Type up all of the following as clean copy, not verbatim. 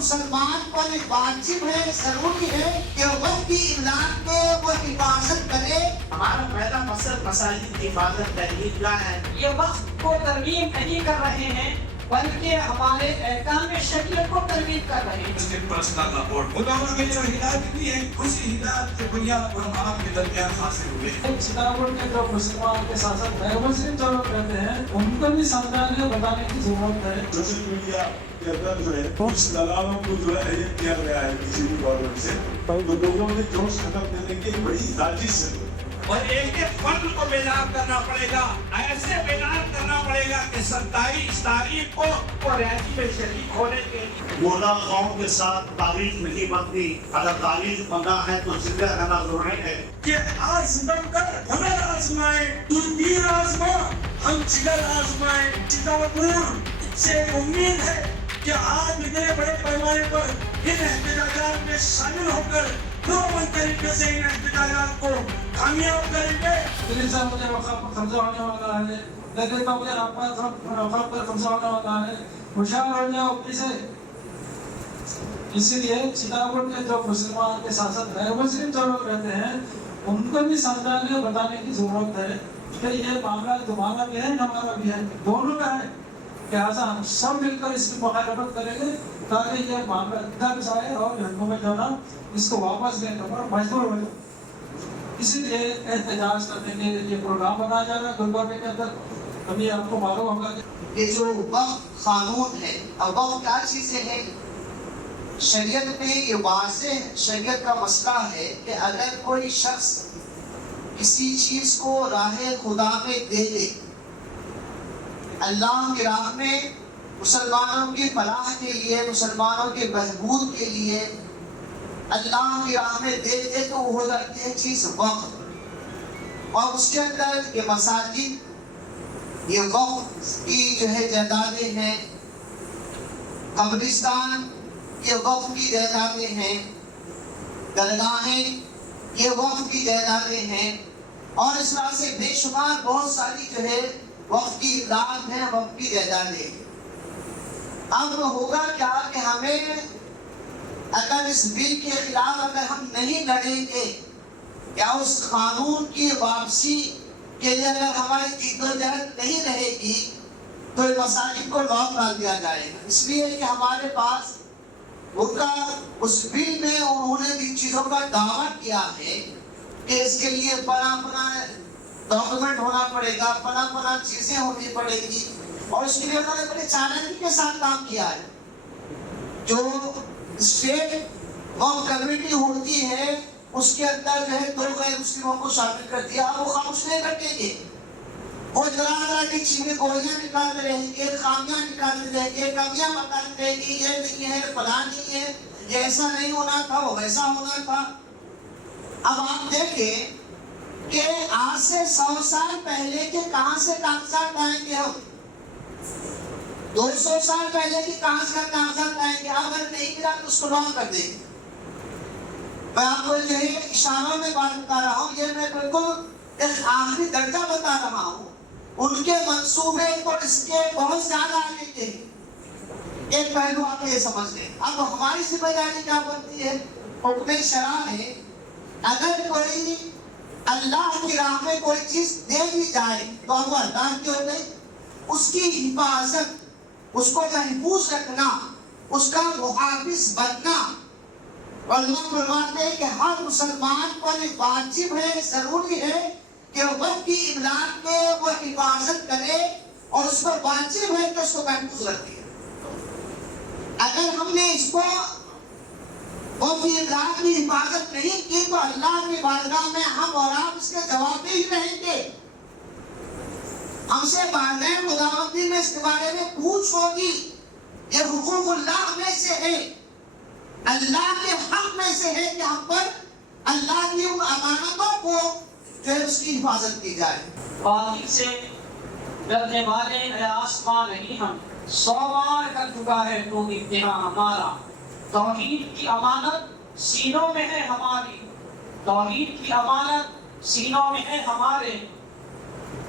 مسلمان پر واجب ہے، ضروری ہے کہ وقت کی املاک میں وہ حفاظت کرے۔ ہمارا پہلا مقصد مساجد کی حفاظت تحریر کا ہے۔ یہ وقت کو ترمیم نہیں کر رہے ہیں بلکہ ہمارے احکام شریعت کو ترمیم کر رہے ہیں۔ اس کے پرسنل اپورٹ خداوند نے جو ہدایت دی ہے، اسی ہدایت کے بنیاد پر ہم آپ کے درمیان حاصل ہوئے ہیں۔ سیتاپور کے جو مسلمان کے ساتھ ساتھ غیر مسلم جو لوگ رہتے ہیں ان کو بھی سمجھانے اور بتانے کی ضرورت ہے۔ سوشل میڈیا کے اندر جو ہے کچھ دلالوں کو جو ہے یہ کیا گیا ہے کسی بھی گورنمنٹ سے، تو لوگوں نے جوش ختم کرنے کی بڑی سازش سے اور ایک ایک فرد کو بیدار کرنا پڑے گا، ایسے بیدار کرنا پڑے گا کہ 27 تاریخ کو وہ ریاضی میں شریک ہونے کے لیے مردہ قوم کے ساتھ تاریخ نہیں بنتی۔ اگر تاریخ بنا ہے تو زندہ رہنا ضروری ہے کہ آج ستم کر ہنر آزمائے، دوربین آزما، ہم جگر آزمائے۔ سیتاپور سے امید ہے کہ آج اتنے بڑے پیمانے پر ان احتجاجات میں شامل ہو کر پرامن طریقے سے ان احتجاجات کو کامیاب کریں گے۔ دلی سے مجھے وقت قبضہ ہونے والا ہے، لیکن تو مجھے وقت پر قبضہ ہونے والا ہے، ہوشیار ہو جاؤ اپنی سے۔ اسی لیے سیتاپور کے جو مسلمان کے ساتھ ساتھ غیر مسلم جو لوگ رہتے ہیں ان کو بھی سمجھانے اور بتانے کی ضرورت ہے کہ یہ معاملہ تمہارا بھی ہے ہمارا بھی ہے، دونوں کا ہے۔ لہٰذا ہم سب مل کر اس کی مخالفت کریں گے تاکہ یہ معاملہ ادھر جائے اور حکومت جو نا اس کو واپس لینے پر مجبور ہو جائے۔ اسی لیے احتجاج کرنے کے لیے پروگرام بنایا جا رہا ہے گلبرگہ کے اندر۔ ابھی آپ کو معلوم ہوگا کہ یہ جو وقت قانون ہے، اور وقت کیا چیزیں ہیں، شریعت میں یہ واضح شریعت کا مسئلہ ہے کہ اگر کوئی شخص کسی چیز کو راہ خدا میں دے دے، اللہ کی راہ میں مسلمانوں کی فلاح کے لیے، مسلمانوں کے بہبود کے لیے اللہ کی راہ میں دے دے تو وہ ہو جاتی ہے چیز وقت۔ اور اس کے اندر یہ مساجد، یہ وقت کی جو ہے جائیدادیں ہیں، قبرستان یہ وقت کی جائیدادیں ہیں، درگاہیں یہ وقت کی جائیدادیں ہیں، اور اس طرح سے بے شمار بہت ساری جو ہے وقت کی املاک ہیں، وقت کی جائیدادیں۔ اب ہوگا کیا کہ ہمیں اگر اس بل کے خلاف اگر ہم نہیں لڑیں گے، یا اس قانون کی واپسی کے لیے اگر ہماری جدوجہد نہیں رہے گی تو مساجد کو لاک ڈال دیا جائے گا۔ اس لیے کہ ہمارے پاس ان کا اس بل میں انہوں نے جن چیزوں کا دعویٰ کیا ہے کہ اس کے لیے بڑا ڈاکومنٹ ہونا پڑے گا، بڑا چیزیں ہونی پڑے گی، اور اس کے لیے انہوں نے بڑے چالاکی کے ساتھ کام کیا ہے۔ جو اسٹیٹ وقف کمیٹی ہوتی ہے اس کے اندر جو ہے 2 غیر مسلموں کو شامل کر دیا، اور وہ خاموش نہیں رکھیں گے۔ وہ طرح کی چیزیں گولیاں نکالتے رہیں گے، خامیاں نکالتے رہیں گے، کمیاں بتاتے رہیں گے، یہ نہیں ہے، فلاں نہیں ہے، یہ ایسا نہیں ہونا تھا، وہ ویسا ہونا تھا۔ اب آپ دیکھیں کہ آج سے 100 سال پہلے کے کہاں سے کاغذات لائیں گے ہم، 200 سال پہلے کی کاغذات لائیں گے، اگر نہیں ملا تو اس کو لاک کر دیں گے۔ میں آپ کو جو ہے اشاروں میں بات بتا رہا ہوں، یہ میں بالکل ایک آخری درجہ بتا رہا ہوں۔ ان کے منصوبے تو اس کے بہت زیادہ آگے کے ہیں۔ ایک پہلو آپ یہ سمجھ لیں۔ اب ہماری ذمہ داری کیا بنتی ہے؟ حکم شرع ہے، اگر کوئی اللہ کی راہ میں کوئی چیز دے دی جائے تو وہ اللہ کی ہو گئی، اس کی حفاظت، اس کو محفوظ رکھنا، اس کا محافظ بننا۔ علماء فرماتے ہیں کہ ہر مسلمان پر واجب ہے، ضروری ہے کہ وقت کی املاک میں وہ حفاظت کرے، اور اس پر واجب ہے کہ اس کو محفوظ رکھے۔ اگر ہم نے اس کو وقت کی املاک کی حفاظت نہیں کی تو اللہ کی بارگاہ میں ہم اور آپ اس کے جواب ہی رہیں گے۔ ہم سے بارگاہ خداوندی میں اس کے بارے میں پوچھ ہوگی۔ یہ حقوق اللہ میں سے ہے، اللہ کے حق میں سے ہے کہ ہم پر اللہ کی ان امانتوں کو جو ہے اس کی حفاظت کی جائے۔ باطل سے ڈرنے والے اے آسمان نہیں، ہم 100 بار کر چکا ہے تو امتحان ہمارا۔ توحید کی امانت سینوں میں ہے ہماری، توحید کی امانت سینوں میں ہے ہمارے۔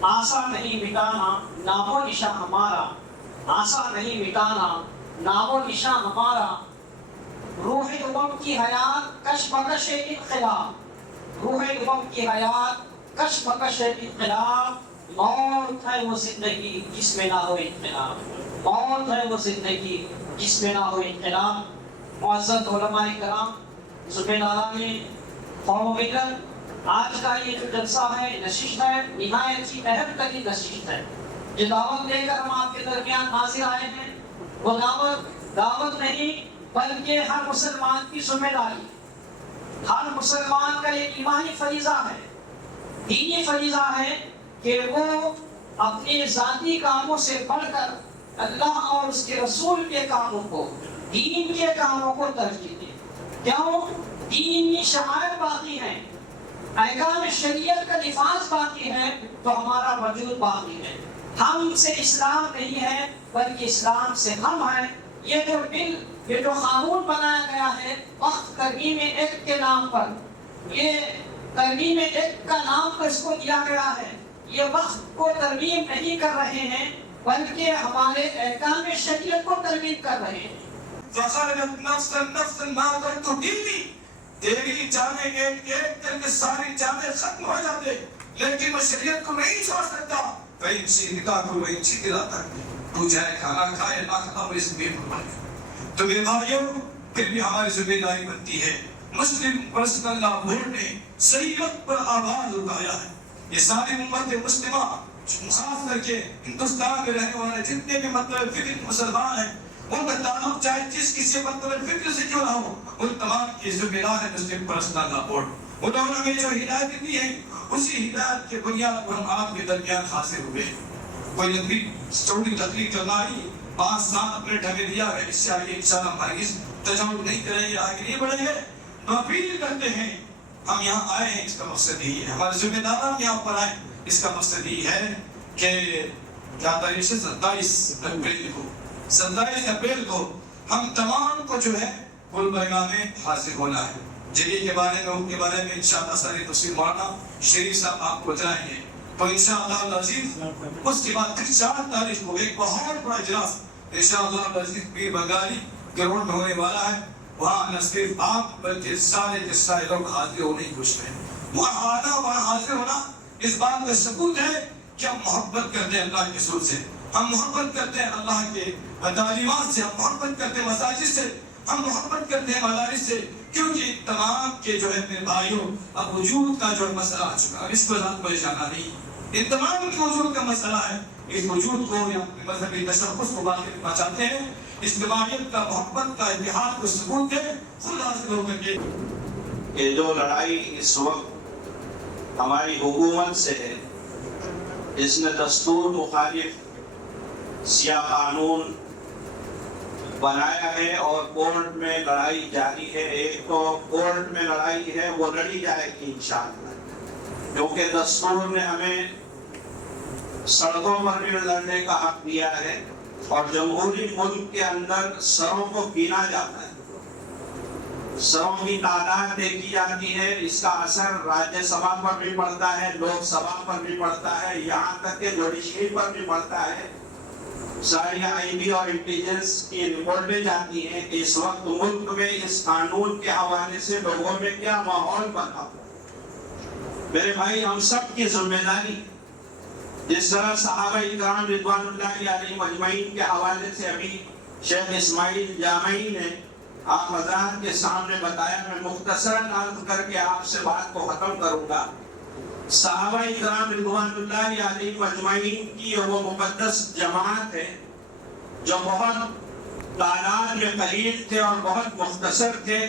آسا نہیں مٹانا نام و نشاں ہمارا، آسا نہیں مٹانا نام و نشاں ہمارا۔ روح کی حیات کشمکش انقلاب، روح کی حیات کشمکش انقلاب، موت ہے وہ زندگی جس میں نہ ہو انقلاب، موت ہے وہ زندگی جس میں نہ ہو انقلاب۔ معزز علماء کرام، زمیناران قوم و ملت، آج کا یہ جو جلسہ ہے، نشست ہے، نہایت ہی اہم ترین نشست ہے۔ جو دعوت لے کر ہم آپ کے درمیان حاضر آئے ہیں، وہ دعوت نہیں بلکہ ہر مسلمان کی ذمہ داری، ہر مسلمان کا ایک ایمانی فریضہ ہے، دینی فریضہ ہے کہ وہ اپنے ذاتی کاموں سے بڑھ کر اللہ اور اس کے رسول کے کاموں کو، دین کے کاموں کو ترجیح دے۔ کیوں؟ دینی شعائر باقی ہیں، احکام شریعت کا نفاذ باقی ہے، تو ہمارا وجود باقی ہے۔ ہم سے اسلام نہیں ہے بلکہ اسلام سے ہم ہیں۔ یہ جو قانون بنایا گیا ہے وقت ترمیم ایکٹ کے نام پر، یہ ترمیم ایکٹ کا نام پر اس کو دیا گیا ہے، یہ وقت کو ترمیم نہیں کر رہے ہیں بلکہ ہمارے احکام شریعت کو ترمیم کر رہے ہیں۔ فخرجت نفس ما قدرت دلی، تیری جانیں ایک ایک کر کے ساری جانیں ختم ہو جاتے، لیکن میں شریعت کو نہیں چھوڑ سکتا۔ کہیں سی نکاح کو وہیں چیز دلاتا ہے، تو جائے کھانا کھائے نہ کھاؤ اس میں فرمائے۔ تو میرے بھائیوں، پھر بھی ہماری ذمہ داری بنتی ہے۔ مسلم پرسنل لا بورڈ نے صحیح وقت پر آواز اٹھایا ہے۔ یہ ساری امت مسلمہ، خاص کر کے ہندوستان میں رہنے والے جتنے بھی مطلب فکر مسلمان ہیں، ان کا تعلق چاہے جس کسی مطلب فکر سے کیوں نہ ہو، ان تمام کی ذمہ دار ہے مسلم پرسنل لا بورڈ۔ انہوں نے ہمیں جو ہدایت دی ہے، اسی ہدایت کے بنیاد پر ہم آپ کے درمیان حاضر ہوئے۔ کوئی لمبی چوڑی تقریر کرنا ہی 5 سال اپنے ڈھگے دیا ہے، اس سے آگے انشاءاللہ ہرگز تجاوز نہیں کریں گے، آگے نہیں بڑھیں گے۔ تو اپیل کرتے ہیں، ہم یہاں آئے ہیں، اس کا مقصد یہی ہے، ہمارے ذمہ داران یہاں پر آئے، اس کا مقصد یہی ہے کہ کیا تاریخ ہے 27 اپریل کو ہم تمام کو جو ہے گلبرگہ میں حاضر ہونا ہے۔ جگہ کے بارے میں، ان کے بارے میں انشاءاللہ ساری تفصیل مولانا شریف صاحب آپ کو بتائیں گے۔ تو انشاءاللہ العزیز اس کے بعد 4 تاریخ کو ایک بہت بڑا اجلاس انشاءاللہ العزیز پیر بنگالی گراؤنڈ میں ہونے والا ہے۔ وہاں نہ صرف آپ بلکہ سارے لوگ حاضر ہونے کی کوشش کریں۔ وہاں آنا، وہاں حاضر ہونا اس بات کا ثبوت ہے کہ ہم محبت کرتے ہیں اللہ کے رسول سے، ہم محبت کرتے ہیں اللہ کے تعلیمات سے، ہم محبت کرتے ہیں مساجد سے، ہم محبت کرتے ہیں مدارس سے، کیونکہ تمام کے جو ہے میرے بھائیوں اب وجود کا جو مسئلہ آ چکا ہے، اس پر ذات کوئی جانا نہیں، یہ تمام کے وجود کا مسئلہ ہے۔ اس وجود کو یا مذہبی تشخص کو باقی رکھنا چاہتے ہیں، اجتماعیت کا، محبت کا، اتحاد کو ثبوت ہے، خود حاصل ہو کر کے یہ جو لڑائی اس وقت ہماری حکومت سے ہے، اس نے دستور مخالف سیاہ قانون بنایا ہے اور کورٹ میں لڑائی جاری ہے۔ ایک تو کورٹ میں لڑائی ہے، وہ لڑی جائے گی انشاءاللہ، کیونکہ دستور نے ہمیں سڑکوں پر بھی لڑنے کا حق دیا ہے، اور جمہوری ملک کے اندر سروں کو گنا جاتا ہے، سروں کی تعداد دیکھی جاتی ہے، اس کا اثر راجیہ سبھا پر بھی پڑتا ہے، لوک سبھا پر بھی پڑتا ہے، یہاں تک کہ جوڈیشری پر بھی پڑتا ہے۔ ساری آئی بی اور انٹیلیجنس کی رپورٹیں جاتی ہیں کہ اس وقت ملک میں اس قانون کے حوالے سے لوگوں میں کیا ماحول بنا ہوا۔ میرے بھائی، ہم سب کی ذمہ داری، جس طرح صحابہ اکرام رضوان اللہ علیہم اجمعین کے حوالے سے ابھی شیخ اسماعیل جامعی نے آپ حضرات کے سامنے بتایا، میں مختصراً عرض کر کے آپ سے بات کو ختم کروں گا۔ صحابہ اکرام رضوان اللہ علیہم اجمعین کی وہ مقدس جماعت ہے جو بہت تعداد میں قلیل تھے اور بہت مختصر تھے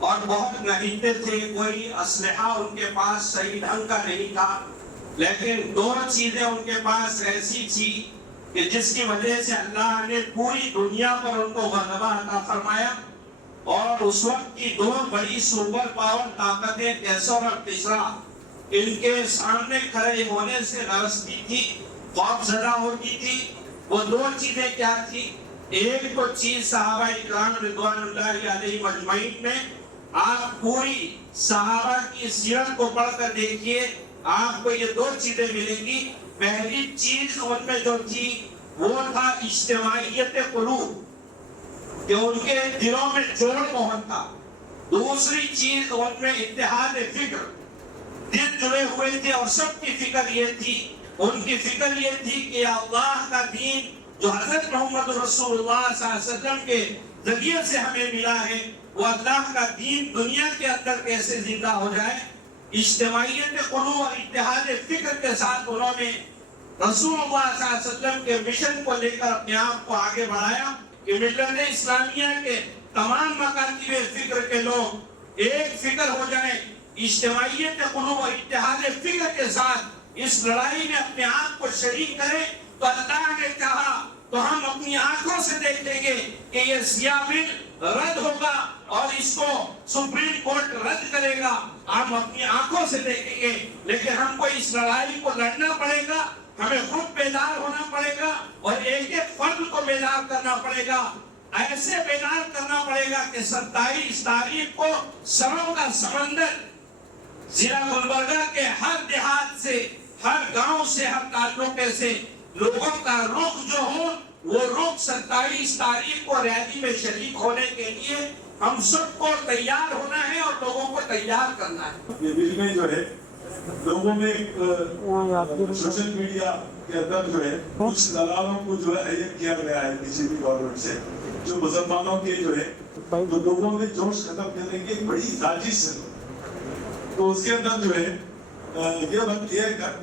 اور بہت نہیتے تھے، کوئی اسلحہ ان کے پاس صحیح ڈھنگ کا نہیں تھا، لیکن 2 چیزیں ان کے پاس ایسی تھی کہ جس کی وجہ سے اللہ نے پوری دنیا پر ان کو غلبہ عطا فرمایا، اور اس وقت کی 2 بڑی سپر پاور طاقتیں کیسر اور کسریٰ ان کے سامنے کھڑے ہونے سے لرزتی تھی، خوف زدہ ہوتی تھی۔ وہ 2 چیزیں کیا تھی؟ ایک تو چیز صحابہ اکرام رضوان اللہ علیہم اجمعین میں، آپ پوری صحابہ کی سیرت کو پڑھ کر دیکھیے، آپ کو یہ 2 چیزیں ملیں گی۔ پہلی چیز ان میں جو تھی وہ تھا اجتماعیت قلوب، کہ ان کے دلوں میں جوڑ محبت تھا. دوسری چیز ان میں اتحاد فکر، دل جڑے ہوئے تھے اور سب کی فکر یہ تھی، ان کی فکر یہ تھی کہ اللہ کا دین جو حضرت محمد رسول اللہ صلی اللہ علیہ وسلم کے ذریعے سے ہمیں ملا ہے، وہ اللہ کا دین دنیا کے اندر کیسے زندہ ہو جائے. اجتماعیت قلوب اور اتحاد فکر کے ساتھ انہوں نے رسول اللہ صلی اللہ علیہ وسلم کے مشن کو لے کر اپنے آپ کو آگے بڑھایا کہ ملت اسلامیہ کے تمام مکاتب فکر کے لوگ ایک فکر ہو جائیں، اجتماعیت قلوب اور اتحاد فکر کے ساتھ اس لڑائی میں اپنے آپ کو شریک کریں. تو اللہ نے کہا تو ہم اپنی آنکھوں سے دیکھ لیں گے کہ یہ سیاہ بل رد ہوگا اور اس کو سپریم کورٹ رد کرے گا. ہم اپنی آنکھوں سے دیکھیں گے، لیکن ہم کو اس لڑائی کو لڑنا پڑے گا. ہمیں خود بیدار ہونا پڑے گا اور ایک ایک فرد کو بیدار کرنا پڑے گا. ایسے بیدار کرنا پڑے گا کہ 27 تاریخ کو سروں کا سمندر ضلع گلبرگہ کے ہر دیہات سے، ہر گاؤں سے، ہر تعلقے سے لوگوں کا رخ جو ہو وہ رخ 27 تاریخ کو ریلی میں شریک ہونے کے لیے ہم سب کو تیار ہونا ہے اور لوگوں کو تیار کرنا ہے. یہ بل میں جو ہے لوگوں میں سوشل میڈیا کے اندر جو ہے کچھ دلالوں کو جو ہے یہ کیا گیا ہے کسی بھی گورنمنٹ سے، جو مسلمانوں کے جو ہے تو لوگوں میں جوش ختم کرنے کی ایک بڑی سازش ہے. تو اس کے اندر جو ہے یہ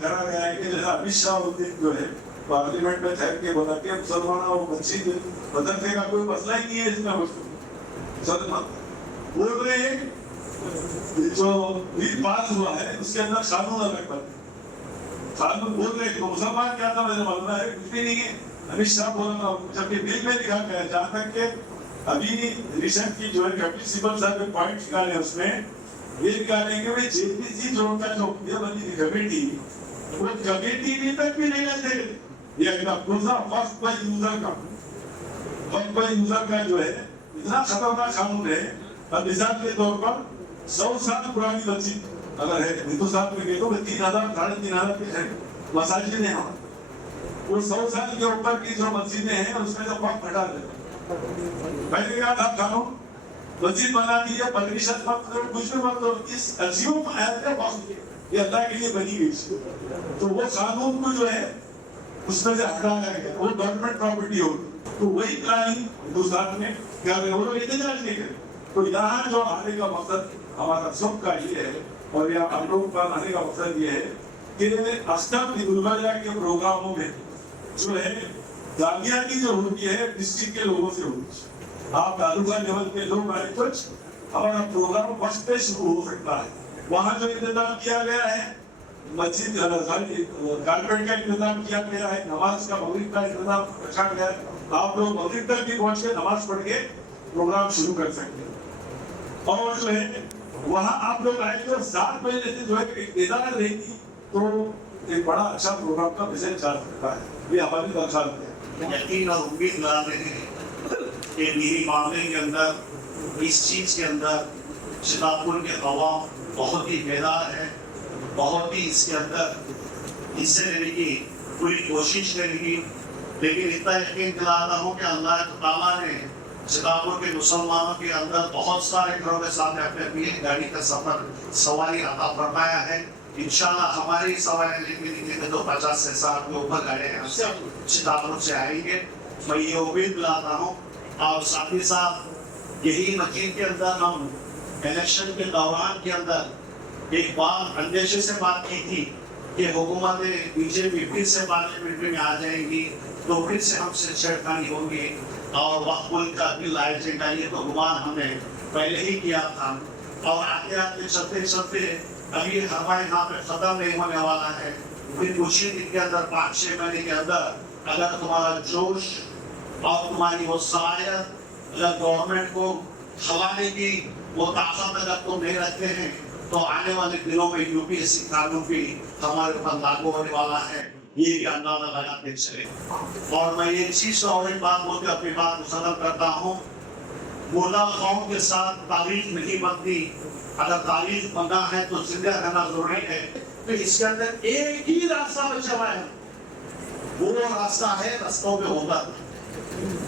کرا گیا ہے کہ جیسا امت شاہ اس دن جو ہے پارلیمنٹ میں ٹھہر کے بولا کہ مسلمانوں کو مسجد بدلنے کا کوئی مسئلہ ہی نہیں ہے. اس میں مسلمان بول رہے ہیں جو بل پاس ہوا ہے اس کے اندر قانون الگ بنے. قانون بول رہے ہیں کہ مسلمان کیا تھا مجھے معلوم ہے کچھ بھی نہیں ہے. امت شاہ بولا تھا جبکہ بل میں لکھا گیا ہے، جہاں تک کہ ابھی ریسنٹ کی جو ہے کپل سبل صاحب نے پوائنٹ نکالے اس میں یہ نکالیں گے کہ جے پی سی جو ان کا جو یہ بنی تھی کمیٹی، وہ کمیٹی بھی تک بھی نہیں رہتے. یہ دوسرا وقت پر یوزر کا جو ہے اتنا خطرناک قانون ہے. اب مثال کے طور پر 100 سال پرانی مسجد اگر ہے ہندوستان میں گئے تو 3000 3500 کے مساجد ہیں. وہ 100 سال کے اوپر کی جو مسجدیں ہیں اس میں جو وقت ہٹا دے. میں نے کہا تھا قانون مسجد بنا دی ہے، پرمیشن مت کرو، کچھ بھی مت کرو. اس ازیوم آیت ہے وقت یہ اللہ کے لیے بنی گئی، تو وہ قانون کو جو ہے اس میں سے ہٹایا گیا، وہ گورنمنٹ پراپرٹی ہوگی. تو وہی پلاننگ ہندوستان میں کر رہے ہیں، وہ لوگ احتجاج نہیں کرے. تو یہاں جو آنے کا مقصد ہمارا سب کا یہ ہے اور یہاں ہم لوگ پر آنے کا مقصد یہ ہے کہ اسٹم گلبرگہ کے پروگراموں میں جو ہے جامعہ کی جو ہوتی ہے ڈسٹرکٹ کے لوگوں سے ہوتی ہے. آپ تعلقہ لیول کے لوگ آئے تو ہمارا پروگرام وقت پہ شروع ہو سکتا ہے. وہاں جو انتظام کیا گیا ہے مسجد کارپیٹ کا انتظام کیا گیا ہے، نماز کا مغرب کا انتظام رکھا گیا ہے. آپ لوگ مغرب تک بھی پہنچ کے نماز پڑھ کے پروگرام شروع کر سکتے ہیں. اور جو ہے وہاں آپ لوگ آئے تو 7 بجے سے جو ہے انتظار رہے گی تو ایک بڑا اچھا پروگرام کا میسج چل سکتا ہے. یہ ہماری درخواست ہے. یقین اور امید لا رہے ہیں کہ میری معاملے کے اندر اس چیز کے اندر شتاپور کے عوام بہت ہی بیدار ہے، بہت ہی اس کے اندر حصے لینے کی پوری کوشش کرے گی. لیکن اتنا یقین دلاتا ہوں کہ اللہ تعالیٰ نے شتاپور کے مسلمانوں کے اندر بہت سارے گھروں کے سامنے اپنے اپنی گاڑی کا سفر سواری عطا فرمایا ہے. انشاءاللہ ہماری سواری لینے کے 50 سے 60 کے اوپر گاڑیاں شتاپور سے آئیں گے. میں یہ امید دلاتا ہوں. اور ساتھ ہی ساتھ یہی مسجد کے اندر ہم الیکشن کے دوران کے اندر ایک بار اندیشے سے بات کی تھی کہ حکومت بی جے پی پھر سے پارلیمنٹ میں آ جائے گی تو پھر سے ہم سے چھیڑخانی ہوگی اور وقت ملک کا بل آئے جائے گا. یہ تو گمان ہم نے پہلے ہی کیا تھا اور آتے آتے چلتے چلتے ابھی ہمارے یہاں پہ ختم نہیں ہونے والا ہے. پھر کچھ ہی دن کے اندر 5-6 مہینے کے اندر اگر تمہارا جوش اور تمہاری وہ صلاحیت اگر گورنمنٹ کو ہلانے کی وہ طاقت اگر تم نہیں رکھتے ہیں تو آنے والے دنوں میں یو پی ایس سی قانون بھی ہمارے اوپر لاگو ہونے والا ہے. یہ بھی اندازہ لگاتے چلے. اور میں ایک چیز اور ایک بات بول کے اپنی بات کو ختم کرتا ہوں. مردہ قوم کے ساتھ تاریخ نہیں بنتی. اگر تاریخ بننا ہے تو زندہ رہنا ضروری ہے. تو اس کے اندر ایک ہی راستہ بچا ہوا ہے، وہ راستہ ہے رستوں پہ ہوگا.